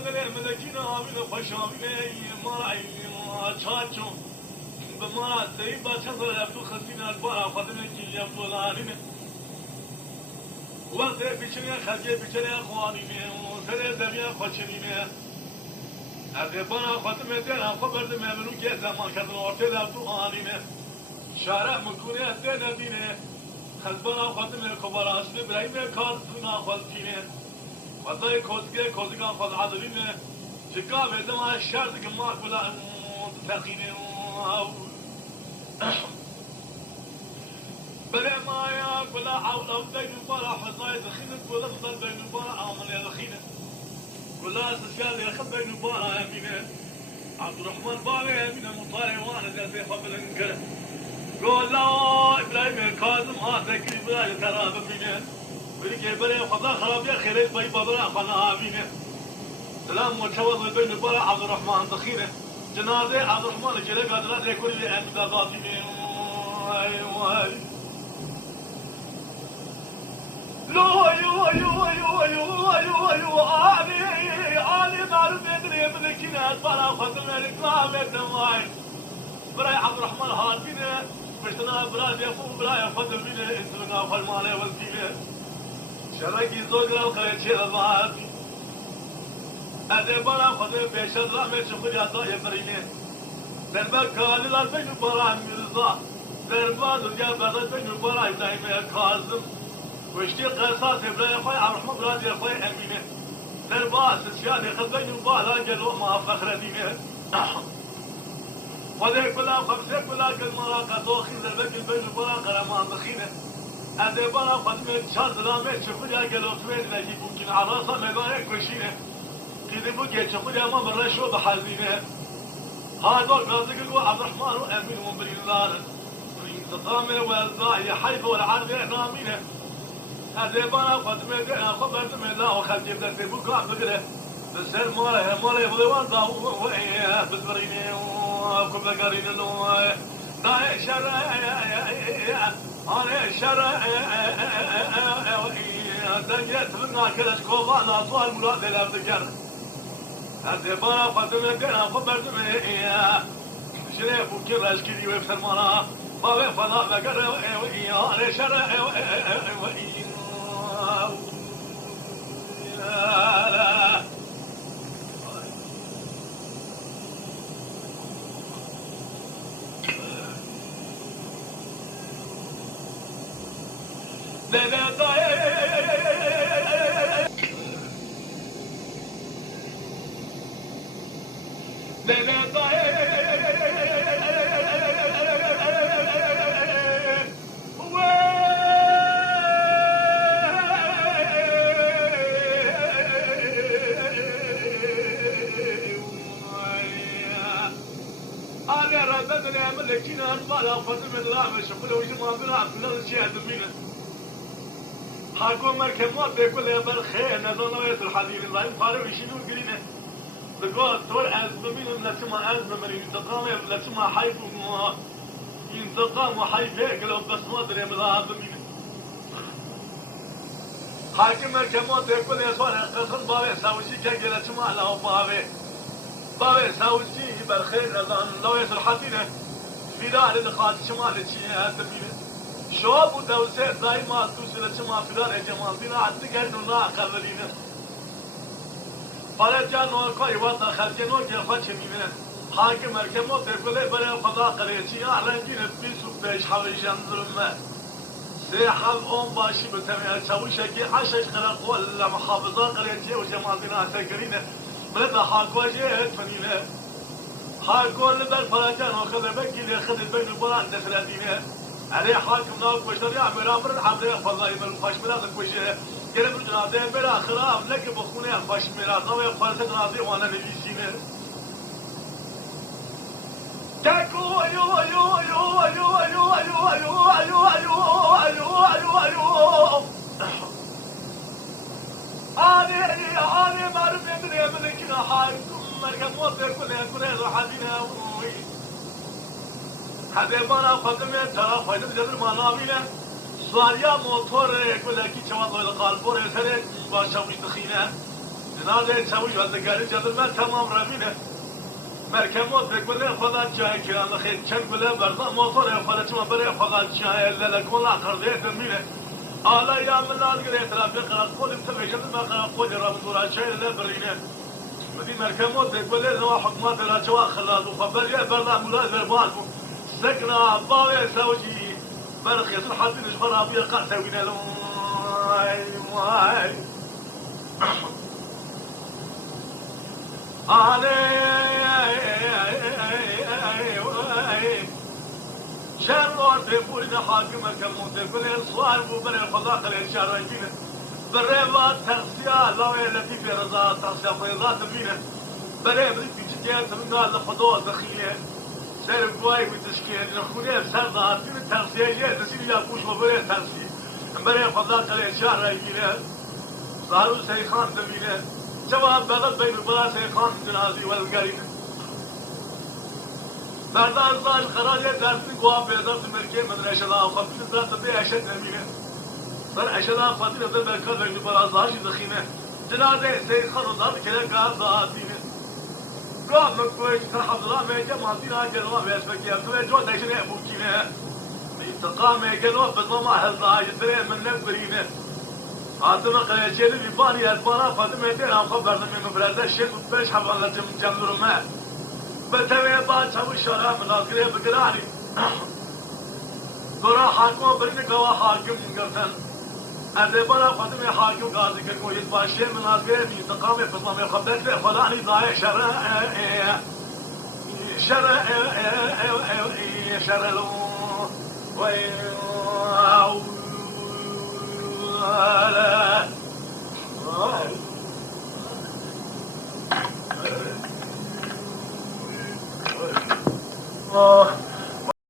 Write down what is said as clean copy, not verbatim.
بندر ملکی نامی و خوشامی ما چاچو به ما سری بچه داره ابدو خسین البارا خاتمه کی ابدو لانینه وقت بیچنی خزیه بیچنی خوانینه سر دنیا خوشنینه ارغبانا خاتمه دل خبر دمنو که زمان کردن ارتل ابدو آنینه شارع مکونه دل دینه خزبانا خاتمه کبارا اسم ابراهیم کارتونا خالتینه خدای کوزگان خود عدلینه شکاوه دمان شرط که ما کلا تقینه بلا ما يا كلا حول او بين البارع حصايد الخينة كلا فضل بين البارع عمل يا الخينة كلا اساسيال ياخذ بين البارع يمينه عبد الرحمن بارع يمينه مطالع وانا زي في قبل انكره قول لا ابراهيم الكاظم ذكر ابراهيم ترى بمينه ولكن بلا فضل خراب يا خيرت بي بدر اخنا امينه سلام وتشوض بين البارع عبد الرحمن ضخينه جنازه عبد الرحمن جلي قادرات كل امداداتي ايوه لو أنا معروف يدري من الكنات بلا خدمة الإكرام الدمائن براي عبد الرحمن هاربينه مشتنا براد يفو براي خدم بينه انتلنا فالمالي والدينه شرقي زوج لو قريت شيء الظاهرتي هذا بلا خدم بيشد رحمة شخص يعطى يفرينه دربال كالي لالبين براي مرزا دربال دنيا بغد بين براي إبراهيم الكاظم واشتي قصاص ابراهيم خوي عبد الرحمن برادي خوي امينه درباس سيادي خذين البالا قالوا ما فخر دينه وذيك بلا خمسه بلا كل مراقه دوخي دربك بين البالا قرمان دخينه هذا بلا خدمه شاد لامه شخويا قالوا توين نجيب ممكن عراسه مدايك وشينه كذا بوجه شخويا ما برشوا بحالدينه هذا قاضي قالوا عبد الرحمن وامين ومبرين لارن انتقامه والداعي حيث والعرض نامينه هذا بنا خدمة ده خبر دم الله وخلي بدك تبوك عم بقره بس المرة يبغون ضاو وإيه بتبريني وكم ذكرين اللي ده شر أنا شر دنيا تبنا كلاش كوما ناطوال مراد لا بتجر هذا بنا خدمة ده خبر دم شريف وكلاش كذي ويفتر مرة ما بفضل بقره وإيه أنا شر حاكم مركبات بكل يبل خير نظام الحديد الله يفارق يشيلون قرينه بقول تور أزمين لسما أزم من ينتقام لسما حيف ينتقام وحيف يقلب بس ما أدري من أزمين حاكم مركبات بكل يسوع قسم بابه ساوشي كي لسما له بابه ساوشي بالخير نظام الله الحديد في دار الخاص شمال الشيء أزمين شواب ودوسه دائما توصل شما فدار جمال دينا عندك إنه قبلينا فلجان نوكاي وطا خرجنو كيف تشمينا حاكم مركمو تقول بلا فضاء قريتي أعلن جينا بيسوق بيش حوي جنظلمه سيحب باشي بتمي تسوي شكي عشش خلق ولا محافظة قريتي وجمال دينا سكرينا بلا حاكو جهت فنينا حاكو لبل فلجان وخذ بكي ليخذ بين البلاد دخل دينا عليه حاكم ناوك بشتري عمل أمر الحمد فضائي من الفاش ملاذك وجهه قلب الجنازة بلا خراب لك بخوني الفاش ملاذ ناوي فالت جنازة وانا نبيسينه تاكو ايو ايو ايو ايو ايو ايو ايو ايو ايو ايو ايو ايو أنا معرف يدري منك حاكم مركز موصل كل حدينا هذا بنا خدمة ترى فايدة جذر منامينه سواريا موتور كل كي شوان ضل قلبور سر باشا ويدخينه جنازه چاوی یادگاری جدل من تمام روینه مرکمات بگوله خدا جای که الله خیر چند گله بردا موتور خدا چما بره خدا جای للکولا کرده دمینه آلا یا ملال گره اطراف قرار خود تبیشن ما قرار خود را مدورا جای لبرینه مدی مرکمات بگوله نوا حکمات را جوا خلاد و خبر یا بردا مولاد بربان سكنا باوي سوجي برخي صحتي نجبر ابي قاسه وين واي واي شر تقولنا حاكمك المنتقل الصوار وبر الفضاء الشارعين بالرياضات تغسيا لا التي في رضا تغسيا بيضات مينه بري بدك تجي من هذا الفضاء دخيله سر قواي وتشكيل نخوني بسر ضعفين التغسية تسير ياكوش وبري تغسية بري الفضاء الشارعين صاروا سيخان دمينه جواب بغض بين البلا سيخان الجنازي والقرين بعد ظاهر خراجة درسي قواب بيضرب المركين من عشلاء وخطين ذات بي عشد نمينه صار عشلاء خطين ذات المركين بين البلا ظاهر دخينه جنازي سيخان وضعب كده قاعد ضعاتينه قاب مكويش ترحب الله ميجا مالتين جلوه بيسبكي أبتوه جو تيشن يأبوكينه يتقام يجلوه بالضماء هالضاعي ترين من نبرينه عاطمة قليل بيباني أدبارا فاطمتين عم خبرنا من مبرزة الشيخ وبيش حبان لجم جملور ما بتوي بعد شو الشارع من الآخرين بقراني دورا حاكم بريني قوا حاكم قرتن أدبارا فاطمة حاكم قاضي كنو يتباشي من الآخرين يتقام يفضل خبرت له فلاني ضايع شرع لو